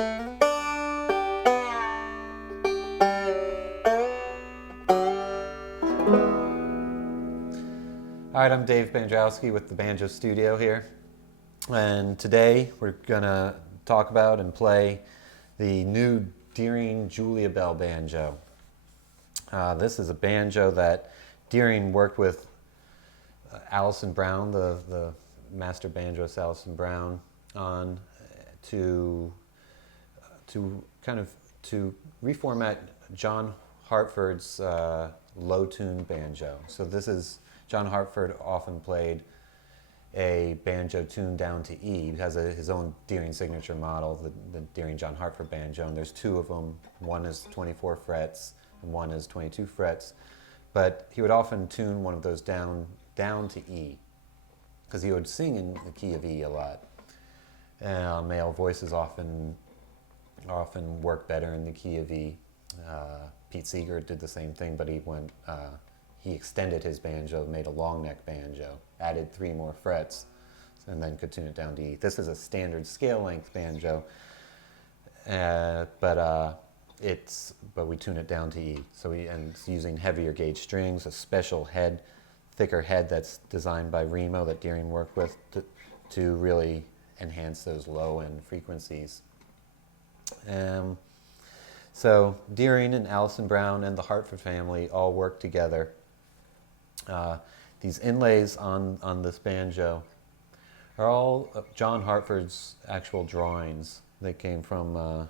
All right, I'm David Bandrowski with the Banjo Studio here, and today we're going to talk about and play the new Deering Julia Bell banjo. This is a banjo that Deering worked with Alison Brown, the master banjoist Alison Brown, on to reformat John Hartford's low-tuned banjo. So this is John Hartford often played a banjo tuned down to E. He has his own Deering signature model, the Deering John Hartford banjo, and there's two of them. One is 24 frets and one is 22 frets. But he would often tune one of those down to E, because he would sing in the key of E a lot. Male voices often work better in the key of E. Pete Seeger did the same thing, but he extended his banjo, made a long neck banjo, added 3 more frets, and then could tune it down to E. This is a standard scale length banjo, but we tune it down to E. So it's using heavier gauge strings, a special head, thicker head that's designed by Remo that Deering worked with to really enhance those low end frequencies. So Deering and Alison Brown and the Hartford family all worked together. These inlays on this banjo are all John Hartford's actual drawings. They came from, a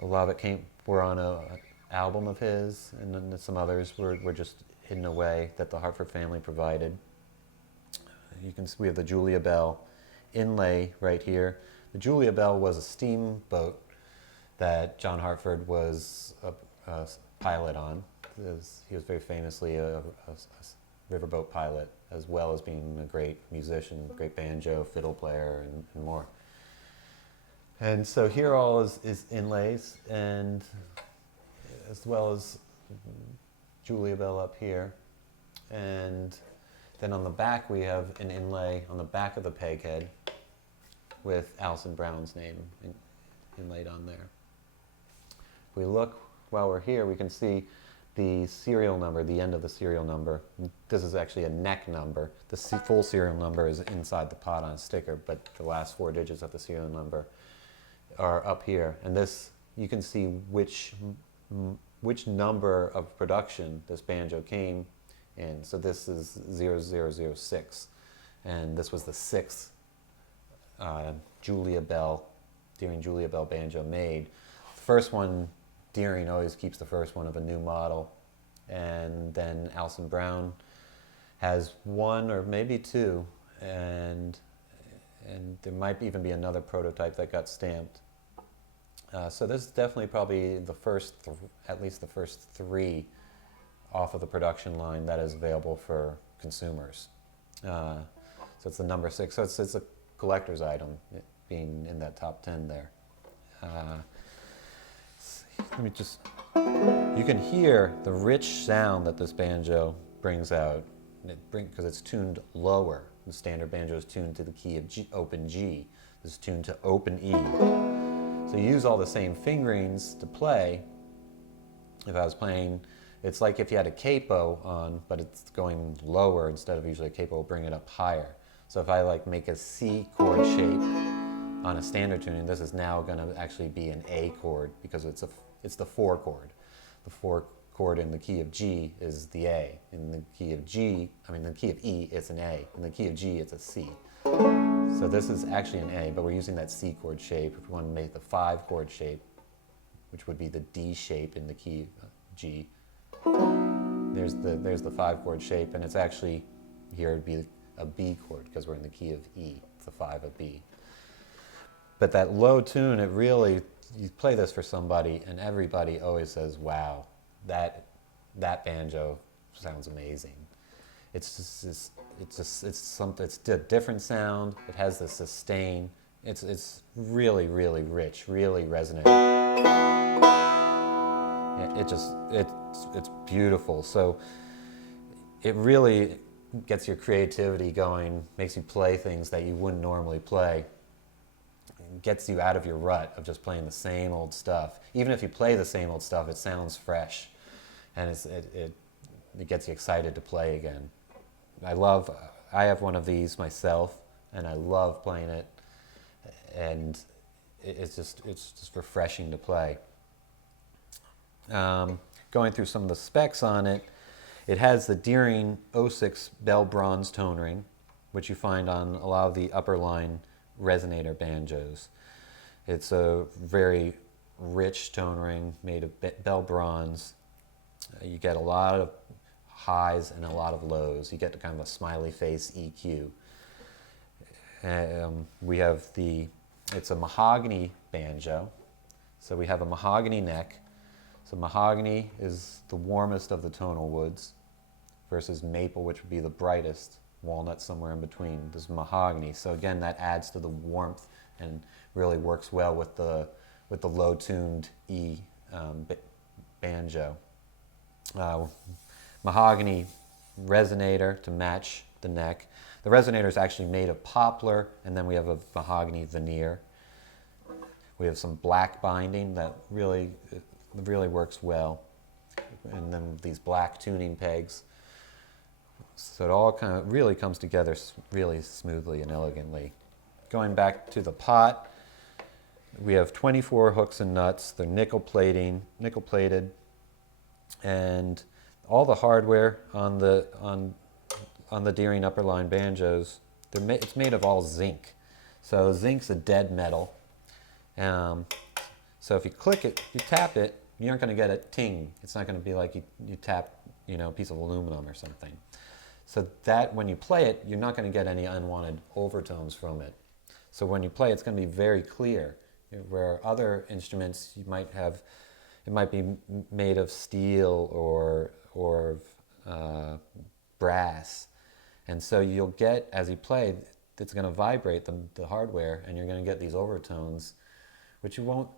lot of it were on an album of his, and then some others were just hidden away that the Hartford family provided. You can see we have the Julia Bell inlay right here. The Julia Bell was a steamboat that John Hartford was a pilot on. He was very famously a riverboat pilot, as well as being a great musician, great banjo, fiddle player, and more. And so here all is inlays, and as well as Julia Bell up here. And then on the back we have an inlay on the back of the peg head with Alison Brown's name inlaid on there. If we look while we're here, we can see the serial number, the end of the serial number. This is actually a neck number. The full serial number is inside the pot on a sticker, but the last 4 digits of the serial number are up here. And this, you can see which number of production this banjo came in. So this is 0006, and this was the 6th Julia Bell, Deering Julia Bell banjo made. The first one, Deering always keeps the first one of a new model, and then Alison Brown has 1 or maybe 2, and there might even be another prototype that got stamped. So this is definitely probably the first, at least the first 3 off of the production line that is available for consumers. So it's the number 6. So it's a collector's item, being in that top 10 there. Let me just, you can hear the rich sound that this banjo brings out, because it's tuned lower. The standard banjo is tuned to the key of G, open G. This is tuned to open E. So you use all the same fingerings to play. If I was playing, it's like if you had a capo on, but it's going lower instead of usually a capo will bring it up higher. So if I make a C chord shape on a standard tuning, this is now going to actually be an A chord, because it's the 4 chord. The 4 chord in the key of G is the A. In the key of the key of E, it's an A. In the key of G, it's a C. So this is actually an A, but we're using that C chord shape. If we want to make the 5 chord shape, which would be the D shape in the key of G, there's the 5 chord shape, and it's actually, here it'd be a B chord, because we're in the key of E. It's a 5 of B. But that low tune, it really, you play this for somebody and everybody always says, wow, that banjo sounds amazing. It's a different sound. It has the sustain. It's really, really rich, really resonant. It's beautiful. So it really gets your creativity going, makes you play things that you wouldn't normally play. gets you out of your rut of just playing the same old stuff. Even if you play the same old stuff, it sounds fresh, and it gets you excited to play again. I have one of these myself, and I love playing it, and it's just refreshing to play. Going through some of the specs on it, it has the Deering 06 Bell Bronze tone ring, which you find on a lot of the upper line resonator banjos. It's a very rich tone ring made of Bell Bronze. You get a lot of highs and a lot of lows. You get kind of a smiley face EQ. We have it's a mahogany banjo. So we have a mahogany neck. So mahogany is the warmest of the tonal woods versus maple, which would be the brightest. Walnut somewhere in between. This is mahogany. So again, that adds to the warmth and really works well with the low-tuned E banjo. Mahogany resonator to match the neck. The resonator is actually made of poplar, and then we have a mahogany veneer. We have some black binding that really works well, and then these black tuning pegs. So it all kind of really comes together really smoothly and elegantly. Going back to the pot, we have 24 hooks and nuts. They're nickel plated, and all the hardware on the Deering upper line banjos, it's made of all zinc. So zinc's a dead metal. So if you click it, you tap it, you aren't going to get a ting. It's not going to be like you tap, a piece of aluminum or something. So that when you play it, you're not going to get any unwanted overtones from it. So when you play, it's going to be very clear. Where other instruments it might be made of steel or brass, and so you'll get, as you play, it's going to vibrate the hardware, and you're going to get these overtones, which you won't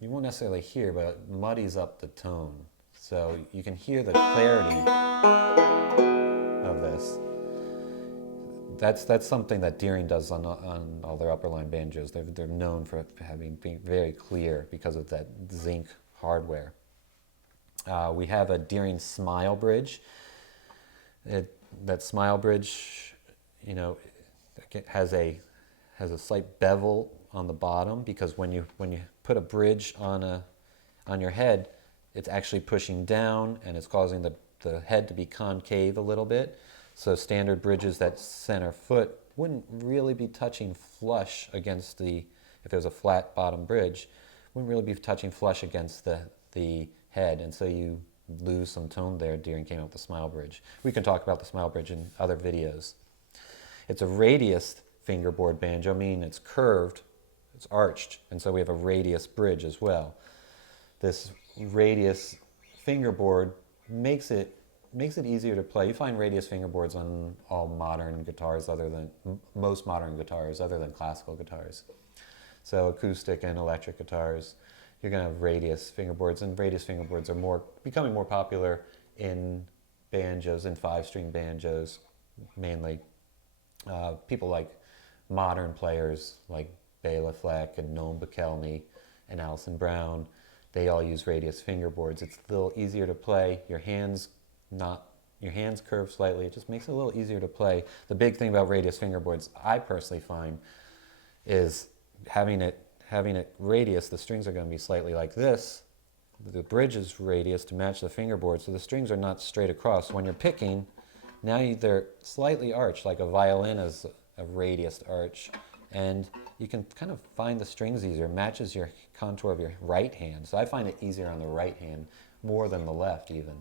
necessarily hear, but it muddies up the tone. So you can hear the clarity of this. That's something that Deering does on all their upper line banjos. They're known for being very clear because of that zinc hardware. We have a Deering Smile Bridge. That Smile Bridge, has a slight bevel on the bottom, because when you put a bridge on your head, it's actually pushing down and it's causing the head to be concave a little bit. So standard bridges, that center foot wouldn't really be touching flush against if there's a flat bottom bridge, wouldn't really be touching flush against the head, and so you lose some tone there. Deering came out with the Smile Bridge. We can talk about the Smile Bridge in other videos. It's a radius fingerboard banjo, meaning it's curved, it's arched, and so we have a radius bridge as well. This radius fingerboard makes it easier to play. You find radius fingerboards on all modern guitars, most modern guitars other than classical guitars. So acoustic and electric guitars, you're going to have radius fingerboards, and radius fingerboards are becoming more popular in banjos, in 5-string banjos mainly. People like modern players like Bela Fleck and Noam Bukowski and Alison Brown, they all use radius fingerboards. It's a little easier to play. Your hands curve slightly. It just makes it a little easier to play. The big thing about radius fingerboards, I personally find, is having it radius. The strings are going to be slightly like this. The bridge is radius to match the fingerboard, so the strings are not straight across. When you're picking, now they're slightly arched, like a violin is a radius arch, and you can kind of find the strings easier. It matches your contour of your right hand. So I find it easier on the right hand more than the left even.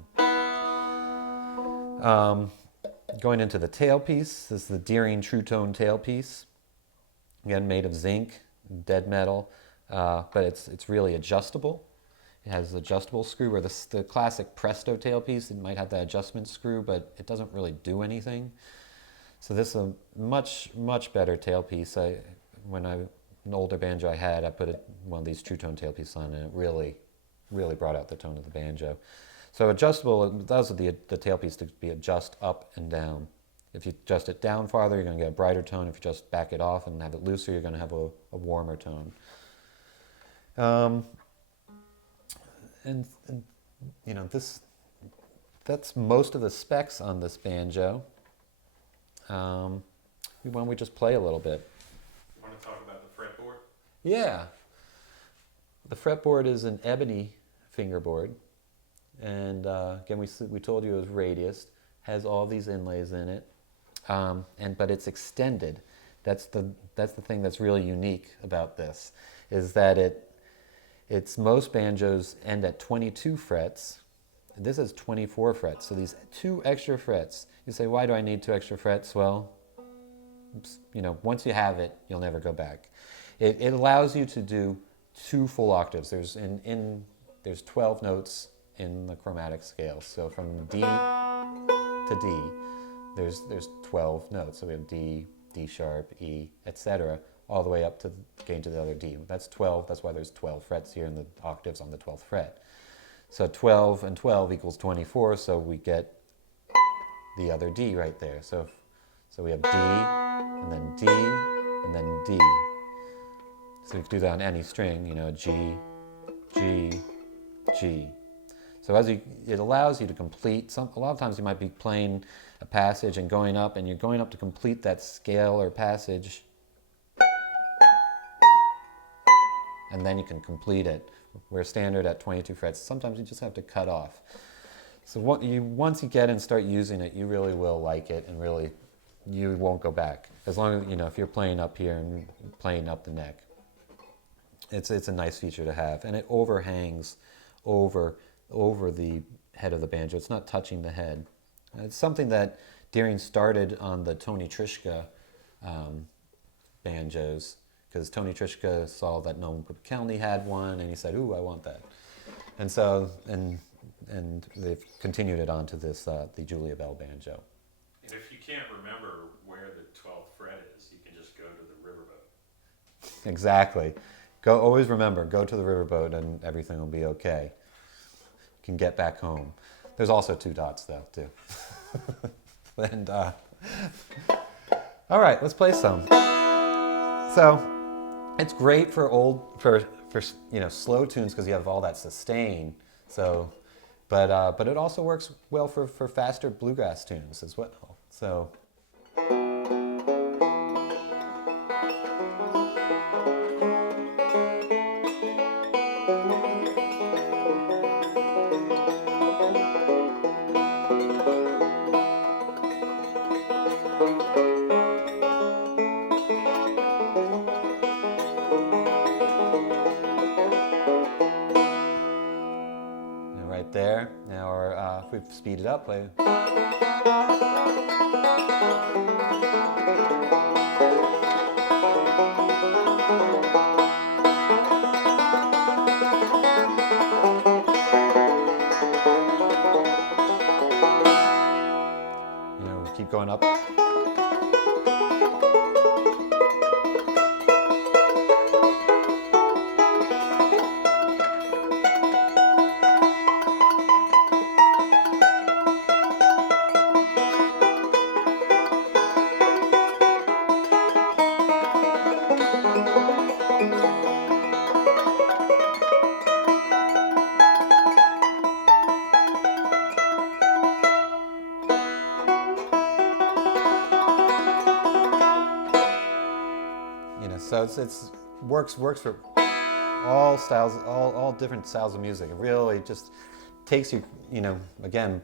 Going into the tailpiece, this is the Deering True Tone tailpiece. Again, made of zinc, dead metal, but it's really adjustable. It has an adjustable screw, where the classic Presto tailpiece, it might have that adjustment screw, but it doesn't really do anything. So this is a much, much better tailpiece. An older banjo I had, I put one of these True Tone tailpieces on, and it really, really brought out the tone of the banjo. So adjustable, it allows the tailpiece to be adjust up and down. If you adjust it down farther, you're going to get a brighter tone. If you just back it off and have it looser, you're going to have a warmer tone. And you know, that's most of the specs on this banjo. Why don't we just play a little bit? You want to talk about the fretboard? Yeah. The fretboard is an ebony fingerboard. And again, we told you it was radiused, has all these inlays in it, but it's extended. That's the thing that's really unique about this, is that most banjos end at 22 frets. This has 24 frets, so these 2 extra frets. You say, why do I need 2 extra frets? Well, you know, once you have it, you'll never go back. It allows you to do 2 full octaves. There's 12 notes in the chromatic scale. So from D to D, there's 12 notes. So we have D, D sharp, E, etc., all the way up to gain to the other D. That's 12. That's why there's 12 frets here in the octaves on the 12th fret. So 12 and 12 equals 24. So we get the other D right there. So we have D, and then D, and then D. So you can do that on any string, you know, G, G, G. So it allows you to complete, a lot of times you might be playing a passage and going up, and you're going up to complete that scale or passage, and then you can complete it. We're standard at 22 frets. Sometimes you just have to cut off. So once you get and start using it, you really will like it, and really you won't go back. As long as, you know, if you're playing up here and playing up the neck. It's a nice feature to have, and it overhangs over the head of the banjo. It's not touching the head. It's something that Deering started on the Tony Trischka banjos, because Tony Trischka saw that Noam Kelly had one, and he said, "Ooh, I want that." And so, and they've continued it on to this the Julia Bell banjo. And if you can't remember where the 12th fret is, you can just go to the riverboat. Exactly. Always remember, go to the riverboat and everything will be okay. You can get back home. There's also 2 dots though, too. And all right, let's play some. So it's great for you know, slow tunes, because you have all that sustain. So, but it also works well for faster bluegrass tunes as well. So. There. Now, if we've speeded up, play. You know, keep going up. So it works for all styles, all different styles of music. It really just takes you, you know, again,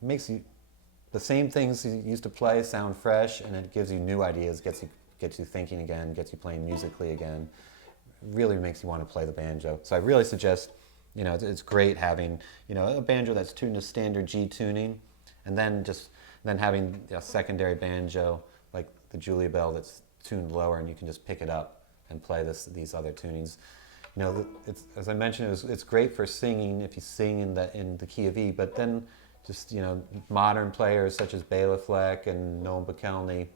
makes you the same things you used to play sound fresh, and it gives you new ideas, gets you thinking again, gets you playing musically again. It really makes you want to play the banjo. So I really suggest, you know, it's great having, you know, a banjo that's tuned to standard G tuning, and then having a secondary banjo like the Julia Bell that's tuned lower, and you can just pick it up and play these other tunings. You know, as I mentioned, it's great for singing if you sing in the key of E. But then, just, you know, modern players such as Bela Fleck and Noam Bukowny,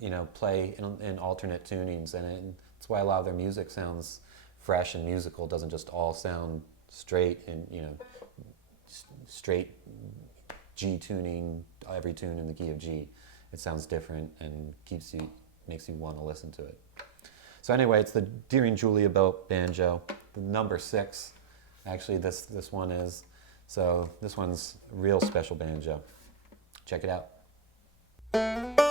you know, play in alternate tunings, and that's why a lot of their music sounds fresh and musical. Doesn't just all sound straight and, you know, straight G tuning, every tune in the key of G. it sounds different and makes you want to listen to it. So anyway, it's the Deering Julia Belt banjo, the number 6. Actually, this one is. So this one's a real special banjo. Check it out.